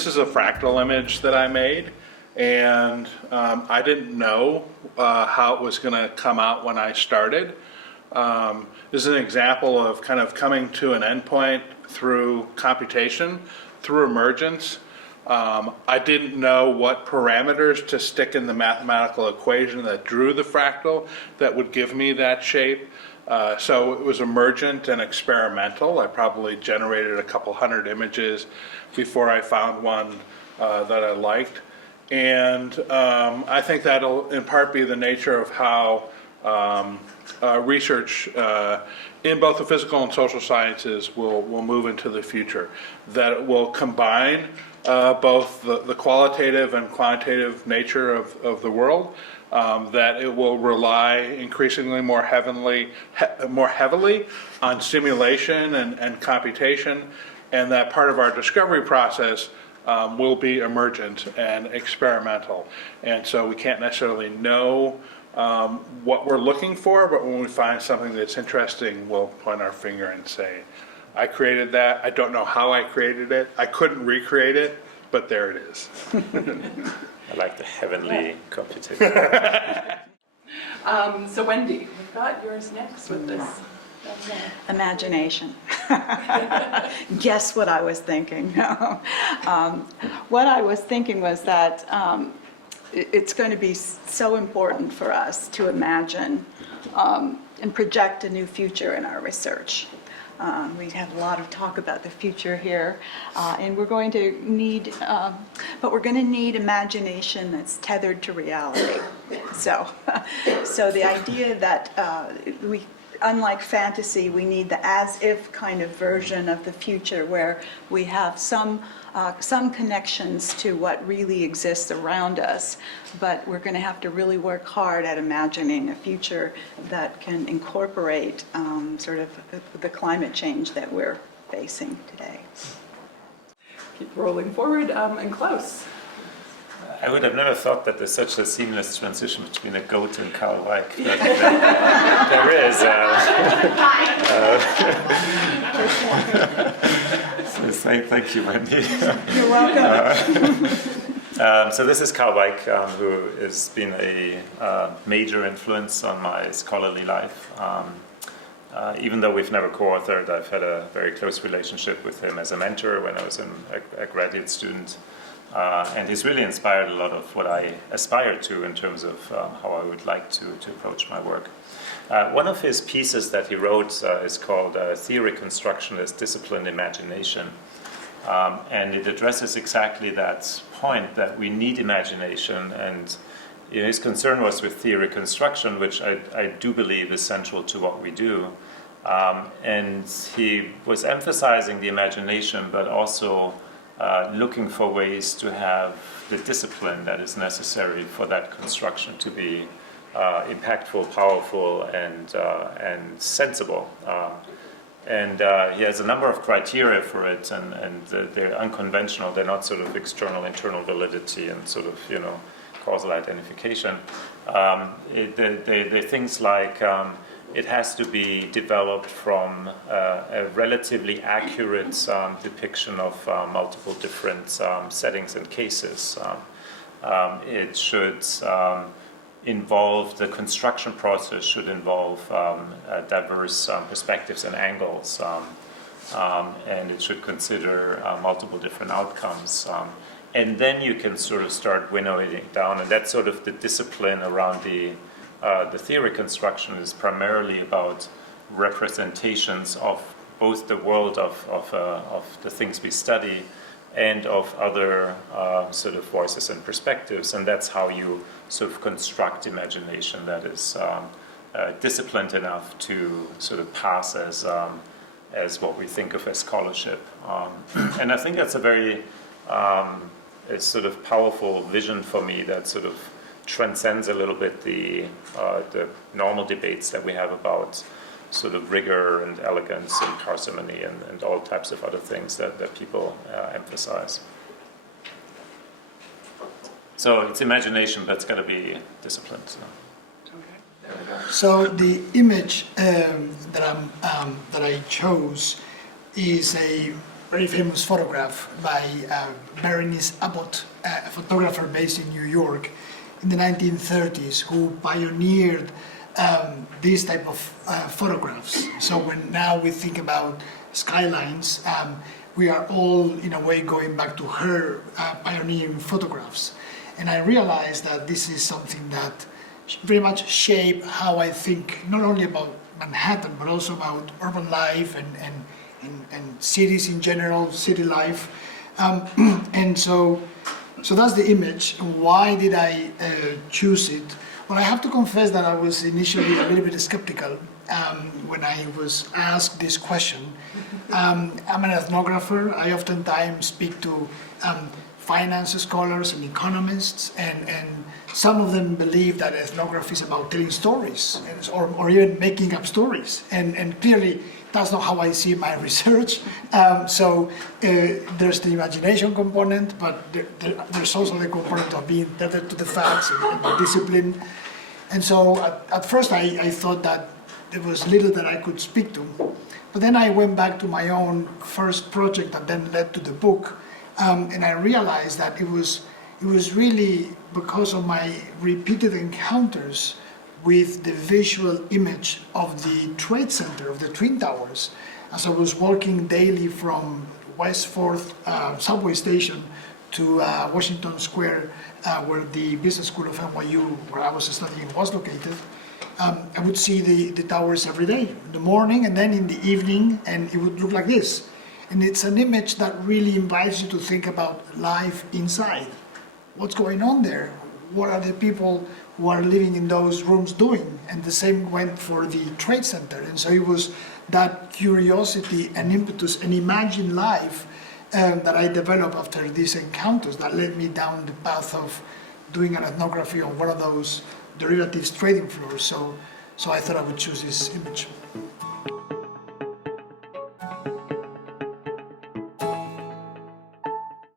this is a fractal image that I made, and I didn't know how it was going to come out when I started. This is an example of kind of coming to an endpoint through computation, through emergence. I didn't know what parameters to stick in the mathematical equation that drew the fractal that would give me that shape. So it was emergent and experimental. I probably generated a couple hundred images before I found one that I liked. And I think that'll in part be the nature of how research in both the physical and social sciences will move into the future. That it will combine both the qualitative and quantitative nature of the world, that it will rely increasingly more heavily on simulation and computation, and that part of our discovery process will be emergent and experimental. And so we can't necessarily know what we're looking for, but when we find something that's interesting, we'll point our finger and say, I created that. I don't know how I created it. I couldn't recreate it, but there it is. I like the heavenly computation. So Wendy, we've got yours next with this. Imagination. Guess what I was thinking. What I was thinking was that it's going to be so important for us to imagine and project a new future in our research. We have a lot of talk about the future here, and we're going to need, but we're going to need imagination that's tethered to reality. So the idea that unlike fantasy, we need the as-if kind of version of the future where we have some connections to what really exists around us, but we're going to have to really work hard at imagining a future that can incorporate sort of the climate change that we're facing today. Keep rolling forward, and KLAUS. I would have never thought that there's such a seamless transition between a goat and Karl Weick. There is. So thank you, Wendy. You're welcome. So this is Karl Weick, who has been a major influence on my scholarly life. Even though we've never co-authored, I've had a very close relationship with him as a mentor when I was a graduate student. And he's really inspired a lot of what I aspire to in terms of how I would like to approach my work. One of his pieces that he wrote is called Theory Construction as Disciplined Imagination. And it addresses exactly that point that we need imagination, and his concern was with theory construction, which I do believe is central to what we do. And he was emphasizing the imagination, but also looking for ways to have the discipline that is necessary for that construction to be impactful, powerful, and sensible. And he has a number of criteria for it, and they're unconventional. They're not sort of external, internal validity and sort of, causal identification. They're things like it has to be developed from a relatively accurate depiction of multiple different settings and cases. It should involve, the construction process should involve diverse perspectives and angles, and it should consider multiple different outcomes. And then you can sort of start winnowing it down, and that's sort of the discipline around the theory construction is primarily about representations of both the world of the things we study and of other sort of voices and perspectives, and that's how you sort of construct imagination that is disciplined enough to sort of pass as what we think of as scholarship. And I think that's a very a sort of powerful vision for me that sort of transcends a little bit the normal debates that we have about sort of rigor and elegance and parsimony and all types of other things that people emphasize. So it's imagination that's got to be disciplined. So. Okay, there we go. So the image that I chose is a very famous photograph by Berenice Abbott, a photographer based in New York in the 1930s, who pioneered these type of photographs. So when now we think about skylines, we are all in a way going back to her pioneering photographs. And I realized that this is something that very much shaped how I think not only about Manhattan, but also about urban life and cities in general, city life. And so that's the image. Why did I choose it? Well, I have to confess that I was initially a little bit skeptical when I was asked this question. I'm an ethnographer. I oftentimes speak to finance scholars and economists, and some of them believe that ethnography is about telling stories or even making up stories. And clearly, that's not how I see my research. So there's the imagination component, but there's also the component of being tethered to the facts and the discipline. And so at first I thought that there was little that I could speak to. But then I went back to my own first project that then led to the book. And I realized that it was really because of my repeated encounters with the visual image of the Trade Center, of the Twin Towers, as I was walking daily from West 4th subway station to Washington Square, where the business school of NYU, where I was studying, was located. I would see the towers every day, in the morning and then in the evening, and it would look like this. And it's an image that really invites you to think about life inside. What's going on there? What are the people who are living in those rooms doing? And the same went for the Trade Center. And so it was that curiosity and impetus and imagined life that I developed after these encounters that led me down the path of doing an ethnography on one of those derivatives trading floors. So I thought I would choose this image.